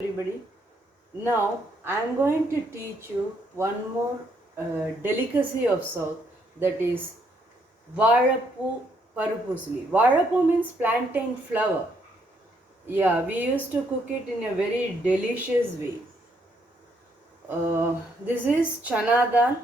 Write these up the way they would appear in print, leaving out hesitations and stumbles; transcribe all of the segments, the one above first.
Everybody, now I am going to teach you one more delicacy of South, that is Vazhai parpu usli. Vazhai means plantain flower. Yeah, we used to cook it in a very delicious way. This is chana dal,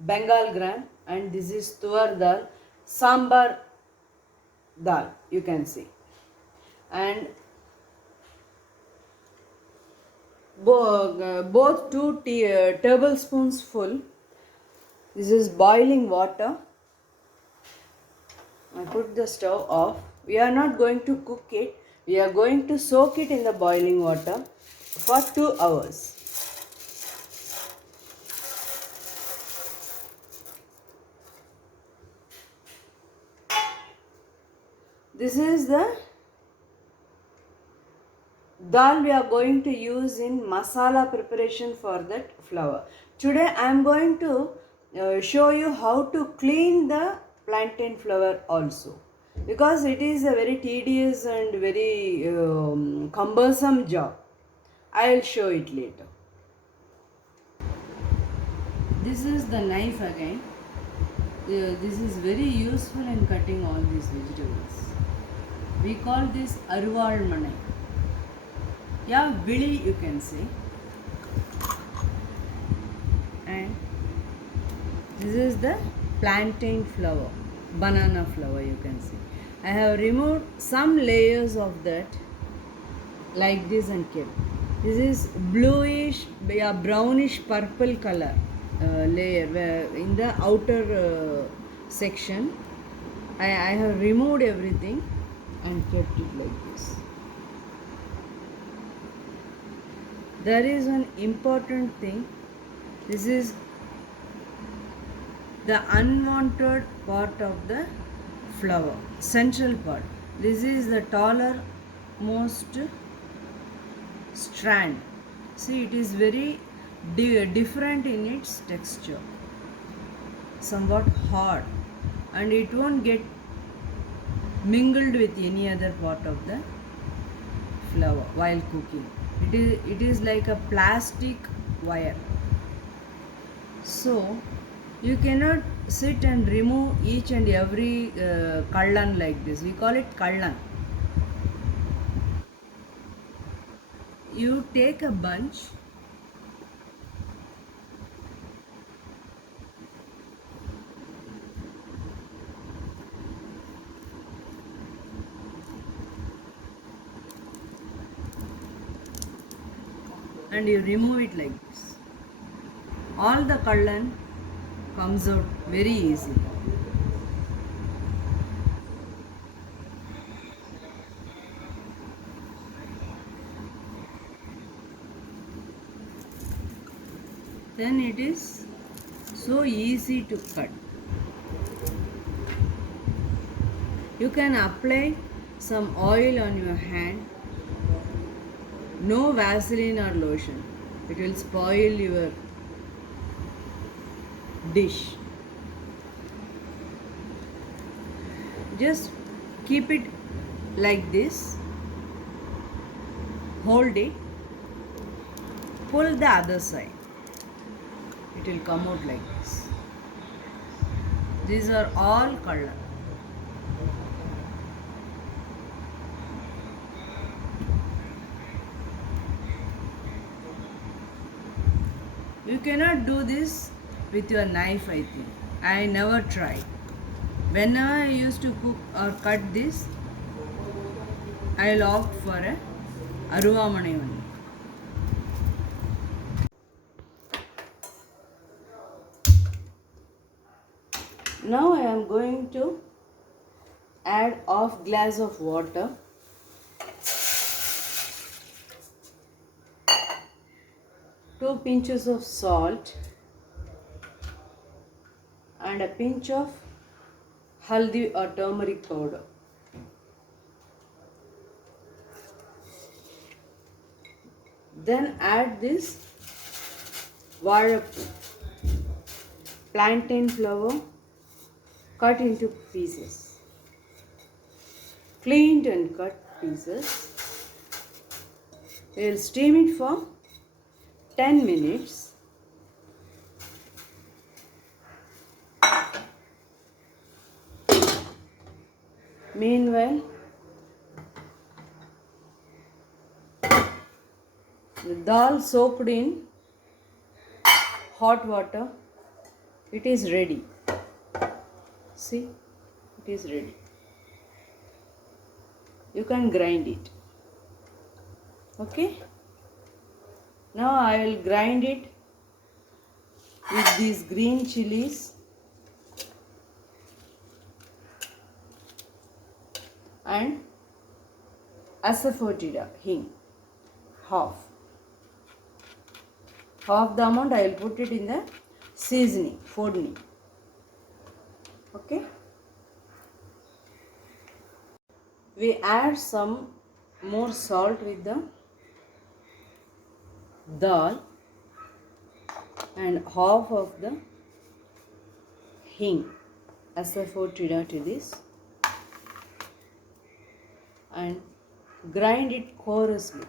Bengal gram, and this is thoor dal, sambar dal, you can see. And both two tablespoons full. This is boiling water. I put the stove off. We are not going to cook it. We are going to soak it in the boiling water for 2 hours. This is the dal we are going to use in masala preparation for that flour. Today I am going to show you how to clean the plantain flour also, because it is a very tedious and very cumbersome job. I will show it later. This is the knife again. This is very useful in cutting all these vegetables. We call this arval manai. Yeah, Billy you can say. And this is the plantain flour, banana flour you can see. I have removed some layers of that like this and kept. This is bluish, brownish purple color layer where in the outer section. I have removed everything and kept it like this. There is an important thing. This is the unwanted part of the flower, central part. This is the taller most strand. See, it is very different in its texture, somewhat hard, and it won't get mingled with any other part of the flour while cooking. It is like a plastic wire. So you cannot sit and remove each and every kallan like this. We call it kallan. You take a bunch and you remove it like this. All the kallan comes out very easily. Then it is so easy to cut. You can apply some oil on your hand. No Vaseline or lotion. It will spoil your dish. Just keep it like this. Hold it. Pull the other side. It will come out like this. These are all color. You cannot do this with your knife, I think. I never tried. Whenever I used to cook or cut this, I will opt for a aruvamane only. Now I am going to add half glass of water. 2 pinches of salt and a pinch of haldi or turmeric powder. Then add this Vazhai plantain flour cut into pieces, cleaned and cut pieces. We will steam it for 10 minutes. Meanwhile, the dal soaked in hot water, it is ready. See, it is ready. You can grind it. Okay. Now I will grind it with these green chilies and asafoetida, hing, half the amount I will put it in the seasoning, fooding. Okay. We add some more salt with the dal and half of the hing, asafoetida to this, and grind it coarsely.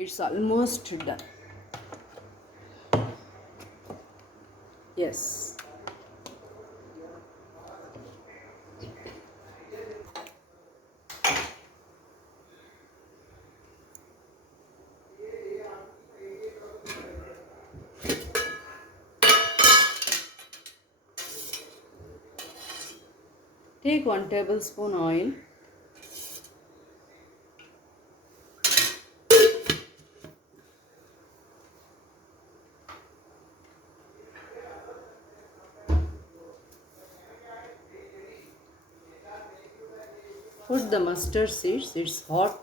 It's almost done. Yes. Take 1 tablespoon oil. Put the mustard seeds, it's hot.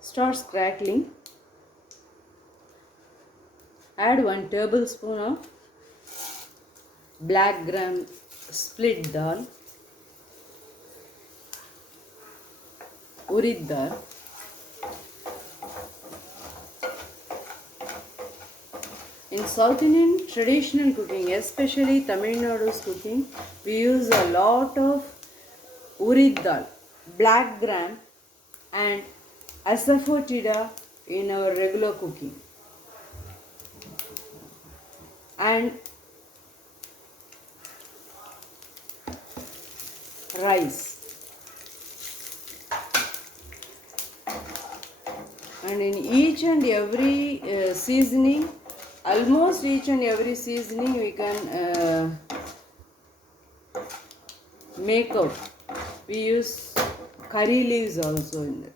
Starts crackling. Add 1 tablespoon of black gram split dal, urid dal. In South Indian traditional cooking, especially Tamil Nadu's cooking, we use a lot of urid dal, black gram and asafoetida in our regular cooking. And rice. And in each and every seasoning, almost each and every seasoning we can make out. We use curry leaves also in that.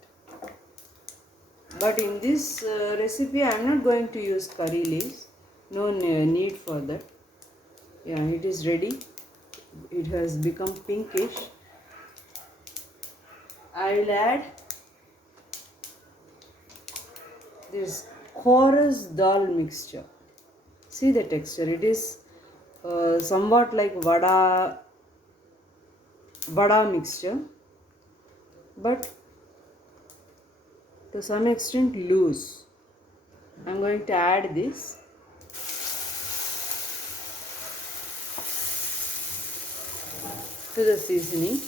But in this recipe I am not going to use curry leaves. No need for that. Yeah, it is ready. It has become pinkish. I will add this coarse dal mixture. See the texture. It is somewhat like vada mixture, but to some extent loose. I am going to add this. To the seasoning.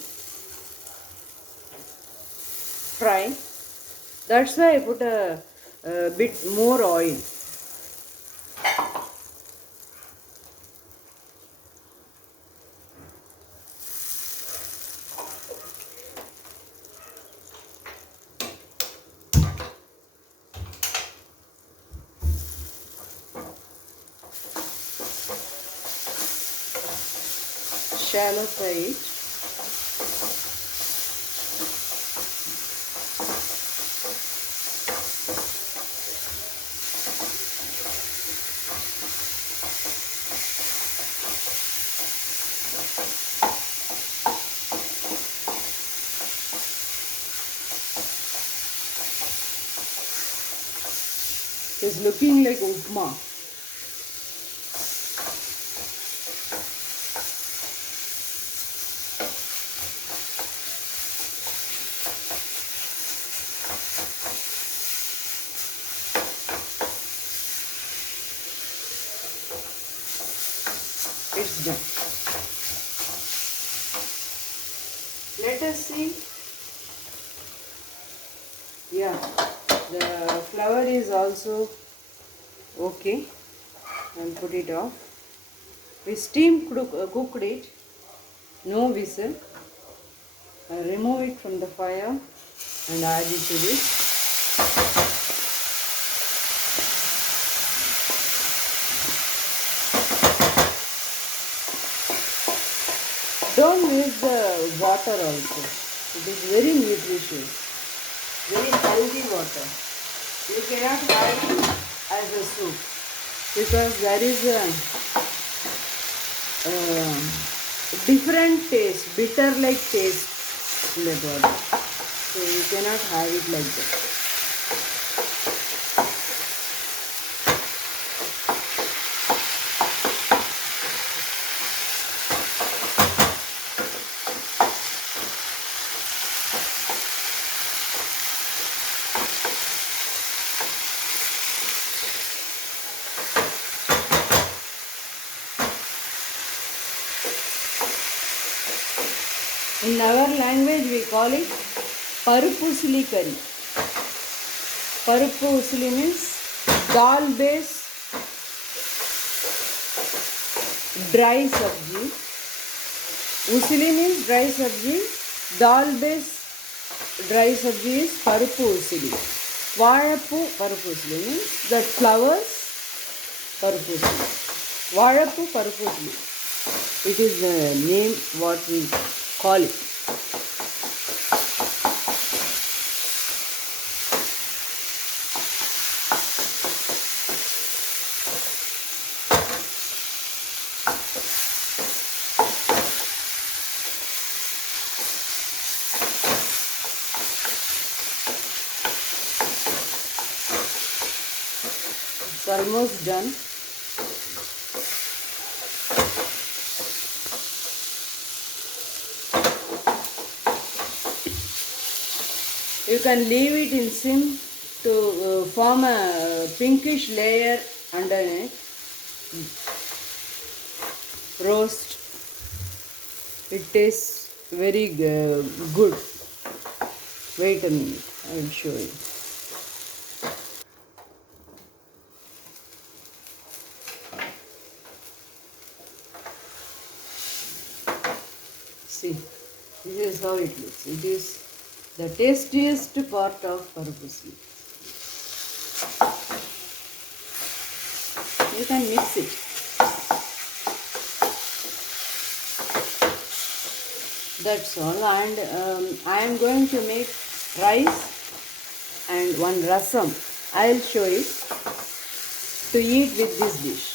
Fry. That's why I put a bit more oil. Shallow fry it. It's looking like upma. It's done. Let us see. Yeah, the flour is also okay. And put it off. We cooked it. No whistle. Remove it from the fire and add it to this. Don't waste the water also. It is very nutritious, very healthy water. You cannot have it as a soup because there is a different taste, bitter like taste in that water. So you cannot have it like that. In our language we call it parpu usli curry. Parpu usli means dal base dry sabji. Usli means dry sabji. Dal base dry sabji is parpu usli. Vazhai parpu usli means that flowers parpu usli. Vazhai parpu usli. It is the name what we call it. It's almost done. You can leave it in sim to form a pinkish layer underneath. Roast. It tastes very good. Wait a minute, I will show you. See, this is how it looks. It is the tastiest part of parpu usli. You can mix it. That's all. And I am going to make rice and one rasam. I will show it to eat with this dish.